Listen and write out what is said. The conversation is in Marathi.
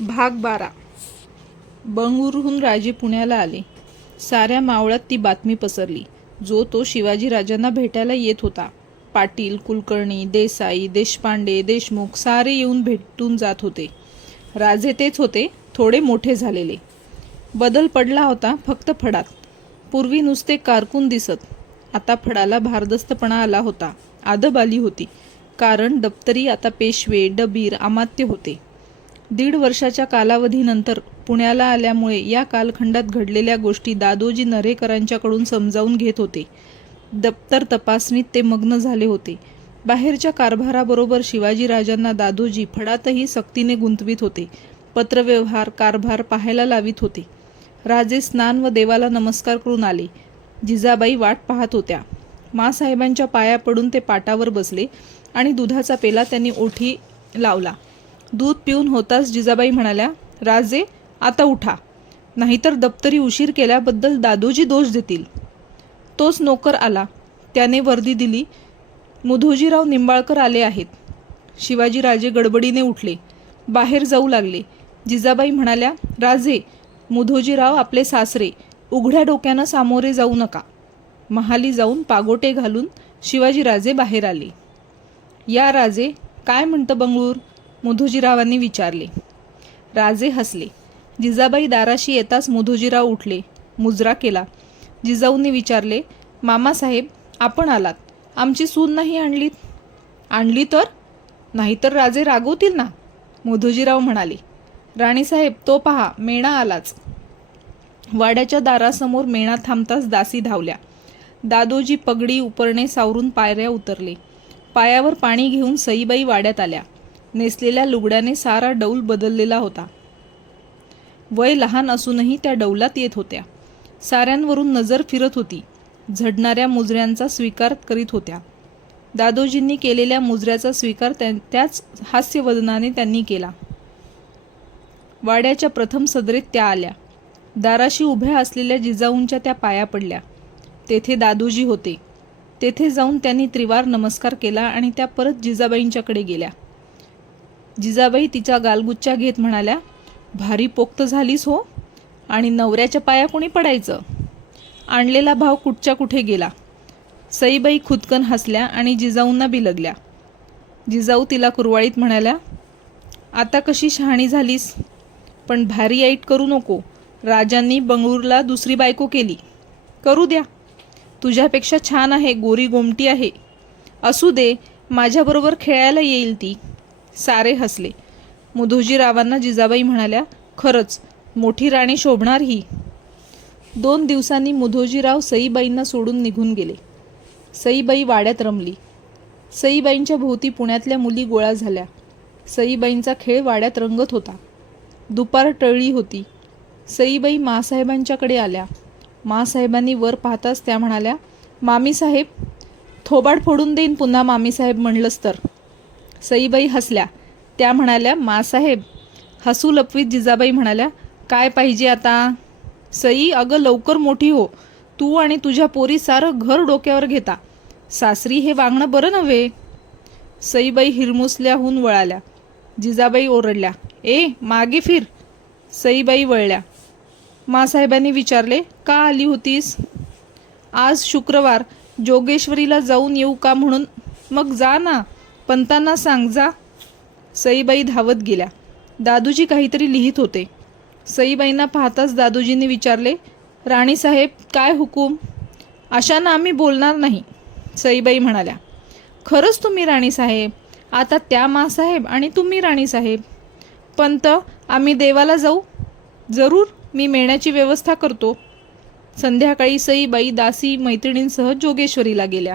भाग 12. बंगळुरूहून राजे पुण्याला आले. साऱ्या मावळात ती बातमी पसरली. जो तो शिवाजीराजांना भेटायला येत होता. पाटील, कुलकर्णी, देसाई, देशपांडे, देशमुख सारे येऊन भेटून जात होते. राजे तेच होते, थोडे मोठे झालेले. बदल पडला होता फक्त फडात. पूर्वी नुसते कारकून दिसत, आता फडाला भारदस्तपणा आला होता. आदब आली होती. कारण दप्तरी आता पेशवे, डबीर, अमात्य होते. 1.5 वर्षाच्या कालावधीनंतर पुण्याला आल्यामुळे या कालखंडात घडलेल्या गोष्टी दादोजी नरेकरांच्याकडून समजावून घेत होते. दप्तर तपासणीत ते मग्न झाले होते. बाहेरच्या कारभाराबरोबर शिवाजीराजांना दादोजी फडातही सक्तीने गुंतवित होते. पत्रव्यवहार, कारभार पाहायला लावित होते. राजे स्नान व देवाला नमस्कार करून आले. जिजाबाई वाट पाहत होत्या. माँसाहेबांच्या पाया पडून ते पाटावर बसले आणि दुधाचा पेला त्यांनी ओठी लावला. दूध पिऊन होताच जिजाबाई म्हणाल्या, राजे आता उठा, नाहीतर दप्तरी उशीर केल्याबद्दल दादोजी दोष देतील. तोच नोकर आला. त्याने वर्दी दिली. मुधोजीराव निंबाळकर आले आहेत. शिवाजीराजे गडबडीने उठले, बाहेर जाऊ लागले. जिजाबाई म्हणाल्या, राजे, मुधोजीराव आपले सासरे, उघड्या डोक्यानं सामोरे जाऊ नका. महाली जाऊन पागोटे घालून शिवाजीराजे बाहेर आले. या राजे, काय म्हणतं बंगळूर? मुधोजीरावांनी विचारले. राजे हसले. जिजाबाई दाराशी येताच मुधोजीराव उठले, मुजरा केला. जिजाऊंनी विचारले, मामासाहेब आपण आलात, आमची सून नाही आणलीत? आणली तर? नाहीतर राजे रागवतील ना. मुधोजीराव म्हणाले. राणीसाहेब तो पहा, मेणा आलाच. वाड्याच्या दारासमोर मेणा थांबताच दासी धावल्या. दादोजी पगडी उपरणे सावरून पायऱ्या उतरले. पायावर पाणी घेऊन सईबाई वाड्यात आल्या. नेसलेल्या लुगड्याने सारा डौल बदललेला होता. वय लहान असूनही त्या डौलात येत होत्या. साऱ्यांवरून नजर फिरत होती. झडणाऱ्या मुजऱ्यांचा स्वीकार करीत होत्या. दादोजींनी केलेल्या मुजऱ्याचा स्वीकार त्याच हास्यवदनाने त्यांनी केला. वाड्याच्या प्रथम सदरेत त्या आल्या. दाराशी उभ्या असलेल्या जिजाऊंच्या त्या पाया पडल्या. तेथे दादोजी होते. तेथे जाऊन त्यांनी त्रिवार नमस्कार केला आणि त्या परत जिजाबाईंच्याकडे गेल्या. जिजाबाई तिच्या गालगुच्च्या घेत म्हणाल्या, भारी पोक्त झालीस हो. आणि नवऱ्याच्या पाया कोणी पडायचं? आणलेला भाव कुठच्या कुठे गेला. सईबाई खुदकन हसल्या आणि जिजाऊंना बिलगल्या. जिजाऊ तिला कुरवाळीत म्हणाल्या, आता कशी शहाणी झालीस, पण भारी ऐट करू नको. राजांनी बंगळूरला दुसरी बायको केली. करू द्या, तुझ्यापेक्षा छान आहे, गोरी गोमटी आहे. असू दे, माझ्याबरोबर खेळायला येईल ती. सारे हसले. मुधोजीरावांना जिजाबाई म्हणाल्या, खरंच मोठी राणी शोभणार ही. 2 दिवसांनी मुधोजीराव सईबाईंना सोडून निघून गेले. सईबाई वाड्यात रमली. सईबाईंच्या भोवती पुण्यातल्या मुली गोळा झाल्या. सईबाईंचा खेळ वाड्यात रंगत होता. दुपार टळली होती. सईबाई माँसाहेबांच्याकडे आल्या. माँसाहेबांनी वर पाहताच त्या म्हणाल्या, मामीसाहेब, थोबाड फोडून देईन पुन्हा मामीसाहेब म्हणलंस तर. सईबाई हसल्या. त्या म्हणाल्या, माँसाहेब. हसू लपवीत जिजाबाई म्हणाल्या, काय पाहिजे आता? सई, अगं लवकर मोठी हो. तू आणि तुझ्या पोरी सारं घर डोक्यावर घेता. सासरी हे वागणं बरं नव्हे. सईबाई हिरमुसल्याहून वळाल्या. जिजाबाई ओरडल्या, ए मागे फिर. सईबाई वळल्या. माँसाहेबांनी विचारले, का आली होतीस? आज शुक्रवार, जोगेश्वरीला जाऊन येऊ का म्हणून. मग जा ना, पंतांना सांग जा. सईबाई धावत गेल्या. दादोजी काहीतरी लिहित होते. सईबाईंना पाहताच दादोजींनी विचारले, राणीसाहेब काय हुकूम? अशानं आम्ही बोलणार नाही. सईबाई म्हणाल्या, खरंच तुम्ही राणीसाहेब? आता त्या माँसाहेब आणि तुम्ही राणीसाहेब. पंत, आम्ही देवाला जाऊ? जरूर, मी मेण्याची व्यवस्था करतो. संध्याकाळी सईबाई दासी मैत्रिणींसह जोगेश्वरीला गेल्या.